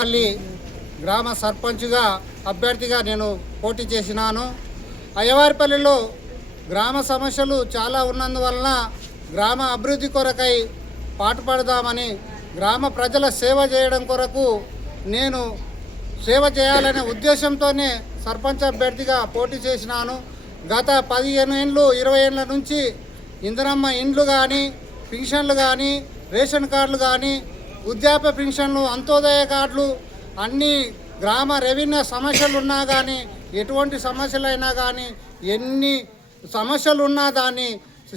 పల్లి గ్రామ సర్పంచ్గా అభ్యర్థిగా నేను పోటీ చేసినాను. అయ్యవారిపల్లిలో గ్రామ సమస్యలు చాలా ఉన్నందువలన గ్రామ అభివృద్ధి కొరకై పాటుపడదామని, గ్రామ ప్రజల సేవ చేయడం కొరకు నేను సేవ చేయాలనే ఉద్దేశంతోనే సర్పంచ్ అభ్యర్థిగా పోటీ చేసినాను. గత 15 ఏళ్ళు 20 ఏళ్ళ నుంచి ఇందిరమ్మ ఇండ్లు కానీ, పింఛన్లు కానీ, రేషన్ కార్డులు కానీ, వృద్ధాప్య పింఛన్లు, అంత్యోదయ కార్డులు, అన్ని గ్రామ రెవెన్యూ సమస్యలు ఉన్నా కానీ, ఎటువంటి సమస్యలైనా కానీ, ఎన్ని సమస్యలు ఉన్నా దాన్ని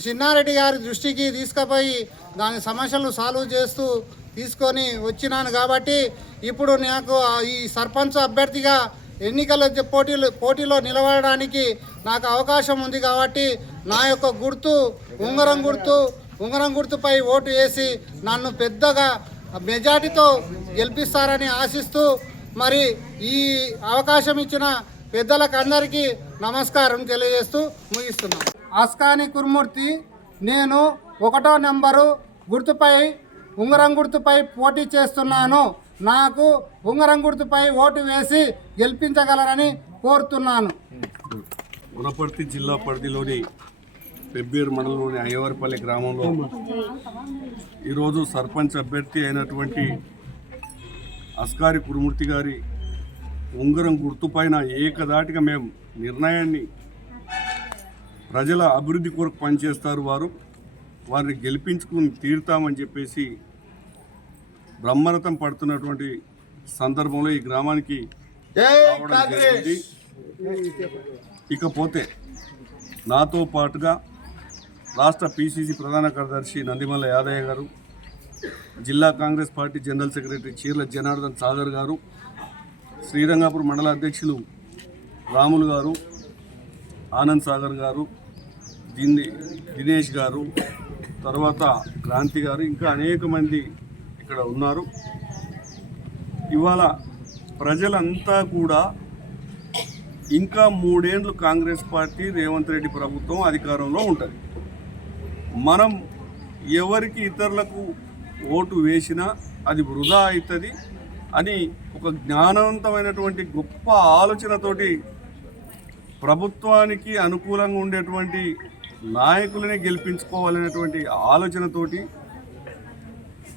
చిన్నారెడ్డి గారి దృష్టికి తీసుకుపోయి దాని సమస్యలు సాల్వ్ చేస్తూ తీసుకొని వచ్చినాను. కాబట్టి ఇప్పుడు నాకు ఈ సర్పంచ్ అభ్యర్థిగా ఎన్నికల పోటీలో నిలబడడానికి నాకు అవకాశం ఉంది. కాబట్టి నా యొక్క గుర్తు ఉంగరం గుర్తుపై ఓటు వేసి నన్ను పెద్దగా మెజార్టీతో గెలిపిస్తారని ఆశిస్తూ మరి ఈ అవకాశం ఇచ్చిన పెద్దలకు అందరికీ నమస్కారం తెలియజేస్తూ ముగిస్తున్నాను. అస్కాని కురుమూర్తి. నేను 1వ నెంబరు ఉంగరం గుర్తుపై పోటీ చేస్తున్నాను. నాకు ఉంగరం గుర్తుపై ఓటు వేసి గెలిపించగలరని కోరుతున్నాను. వనపర్తి జిల్లా పరిధిలోని పెబ్బేరు మండలంలోని అయ్యవారిపల్లి గ్రామంలో ఈరోజు సర్పంచ్ అభ్యర్థి అయినటువంటి అస్కారి కురుమూర్తి గారి ఉంగరం గుర్తుపైన ఏకదాటిగా మేము నిర్ణయాన్ని, ప్రజల అభివృద్ధి కొరకు పనిచేస్తారు వారిని గెలిపించుకుని తీరుతామని చెప్పేసి బ్రహ్మరథం పడుతున్నటువంటి సందర్భంలో ఈ గ్రామానికి రావడం జరిగింది. ఇకపోతే నాతో పాటుగా రాష్ట్ర పిసిసి ప్రధాన కార్యదర్శి నందిమల్ల యాదయ్య గారు, జిల్లా Congress party general secretary Cheerla Janardhan Sagar గారు, శ్రీరంగాపూర్ మండల అధ్యక్షులు రాములు గారు, ఆనంద్ సాగర్ గారు, దినేష్ గారు, తర్వాత క్రాంతి గారు, ఇంకా అనేక మంది ఇక్కడ ఉన్నారు. ఇవాళ ప్రజలంతా కూడా ఇంకా 3 ఏళ్ళు కాంగ్రెస్ పార్టీ రేవంత్ రెడ్డి ప్రభుత్వం అధికారంలో ఉంటుంది. మనం ఎవరికి ఇతరులకు ఓటు వేసినా అది వృధా అవుతుంది అని ఒక జ్ఞానవంతమైనటువంటి గొప్ప ఆలోచనతోటి ప్రభుత్వానికి అనుకూలంగా ఉండేటువంటి నాయకులని గెలిపించుకోవాలనేటువంటి ఆలోచనతోటి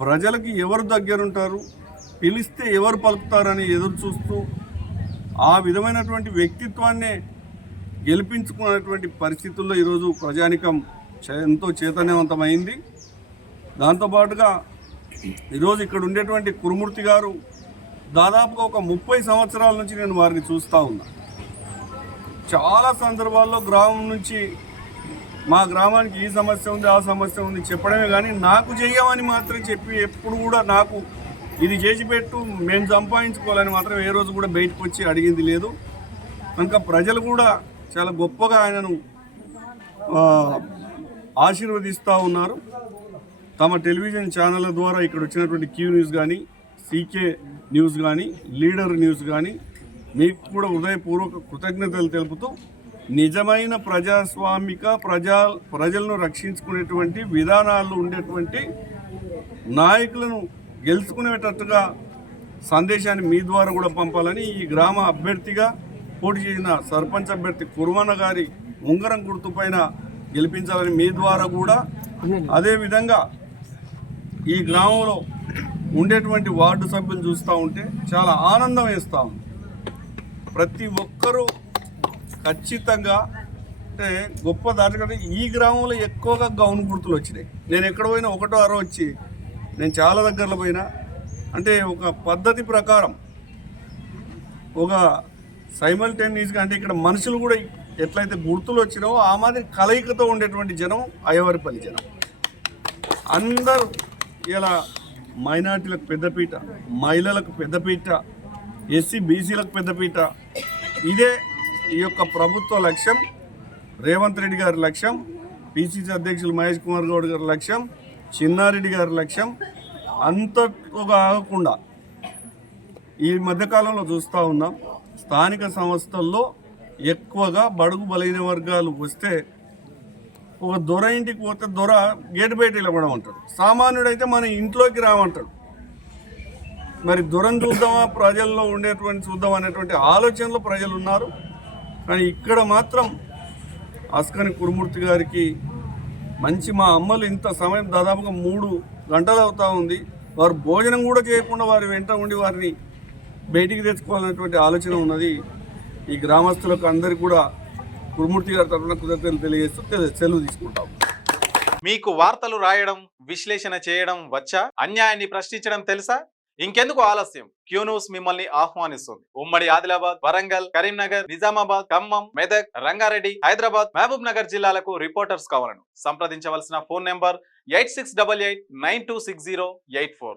ప్రజలకి ఎవరు దగ్గరుంటారు, పిలిస్తే ఎవరు పలుకుతారని ఎదురు చూస్తూ ఆ విధమైనటువంటి వ్యక్తిత్వాన్నే గెలిపించుకున్నటువంటి పరిస్థితుల్లో ఈరోజు ప్రజానికం ఎంతో చైతన్యవంతమైంది. దాంతోపాటుగా ఈరోజు ఇక్కడ ఉండేటువంటి కురుమూర్తి గారు దాదాపుగా ఒక 30 సంవత్సరాల నుంచి నేను వారిని చూస్తూ ఉన్నా. చాలా సందర్భాల్లో గ్రామం నుంచి మా గ్రామానికి ఈ సమస్య ఉంది, ఆ సమస్య ఉంది చెప్పడమే కానీ నాకు చెయ్యమని మాత్రం చెప్పి ఎప్పుడు కూడా నాకు ఇది చేసి పెట్టు, మేము సంపాదించుకోవాలని మాత్రం ఏ రోజు కూడా బయటకు వచ్చి అడిగింది లేదు. కనుక ప్రజలు కూడా చాలా గొప్పగా ఆయనను ఆశీర్వదిస్తూ ఉన్నారు. తమ టెలివిజన్ ఛానళ్ళ ద్వారా ఇక్కడ వచ్చినటువంటి క్యూ న్యూస్ కానీ, సీకే న్యూస్ కానీ, లీడర్ న్యూస్ కానీ మీకు కూడా హృదయపూర్వక కృతజ్ఞతలు తెలుపుతూ నిజమైన ప్రజాస్వామిక ప్రజలను రక్షించుకునేటువంటి విధానాలు ఉండేటువంటి నాయకులను గెలుచుకునేటట్టుగా సందేశాన్ని మీ ద్వారా కూడా పంపాలని ఈ గ్రామ అభ్యర్థిగా పోటీ చేసిన సర్పంచ్ అభ్యర్థి కురుమన్న గారి ఉంగరం గుర్తుపైన గెలిపించాలని మీ ద్వారా కూడా, అదేవిధంగా ఈ గ్రామంలో ఉండేటువంటి వార్డు సభ్యులు చూస్తూ ఉంటే చాలా ఆనందం వేస్తూ ఉంది. ప్రతి ఒక్కరూ ఖచ్చితంగా అంటే గొప్ప దాటకంటే ఈ గ్రామంలో ఎక్కువగా గౌన్ గుర్తులు వచ్చినాయి. నేను ఎక్కడ పోయినా 1వ 6 వచ్చి నేను చాలా దగ్గరలో పోయినా అంటే ఒక పద్ధతి ప్రకారం ఒక సైమల్టేనియస్గా అంటే ఇక్కడ మనుషులు కూడా ఎట్లయితే గుర్తులు వచ్చినావో ఆ మాదిరి కలయికతో ఉండేటువంటి జనం అయ్యవారిపల్లి జనం. అందరూ ఇలా మైనార్టీలకు పెద్దపీట, మహిళలకు పెద్దపీట, ఎస్సీ బీసీలకు పెద్దపీట. ఇదే ఈ యొక్క ప్రభుత్వ లక్ష్యం, రేవంత్ రెడ్డి గారి లక్ష్యం, పిసిసి అధ్యక్షులు మహేష్ కుమార్ గౌడ్ గారి లక్ష్యం, చిన్నారెడ్డి గారి లక్ష్యం. అంతగా ఆగకుండా ఈ మధ్యకాలంలో చూస్తూ ఉన్నాం, స్థానిక సంస్థల్లో ఎక్కువగా బడుగు బలైన వర్గాలు వస్తే ఒక దొర ఇంటికి పోతే దొర గేటు బయట నిలబడమంటాడు, సామాన్యుడైతే మన ఇంట్లోకి రామంటాడు. మరి దూరం చూద్దామా ప్రజల్లో ఉండేటువంటి చూద్దాం అనేటువంటి ఆలోచనలో ప్రజలు ఉన్నారు. కానీ ఇక్కడ మాత్రం అస్కని కురుమూర్తి గారికి మంచి మా అమ్మలు ఇంత సమయం దాదాపుగా 3 గంటలు అవుతా ఉంది. వారు భోజనం కూడా చేయకుండా వారి వెంట ఉండి వారిని బయటికి తెచ్చుకోవాలనేటువంటి ఆలోచన ఉన్నది. ఈ గ్రామస్తులకు అందరికీ కూడా కురుమూర్తి గారి తరఫున కృతజ్ఞతలు తెలియజేస్తూ సెలవు తీసుకుంటాం. మీకు వార్తలు రాయడం, విశ్లేషణ చేయడం వచ్చా? అన్యాయాన్ని ప్రశ్నించడం తెలుసా? ఇంకెందుకు ఆలస్యం? క్యూ న్యూస్ మిమ్మల్ని ఆహ్వానిస్తుంది. ఉమ్మడి ఆదిలాబాద్, వరంగల్, కరీంనగర్, నిజామాబాద్, ఖమ్మం, మెదక్, రంగారెడ్డి, హైదరాబాద్, మహబూబ్ నగర్ జిల్లాలకు రిపోర్టర్స్ కావాలను సంప్రదించవలసిన ఫోన్ నెంబర్ 8688926084.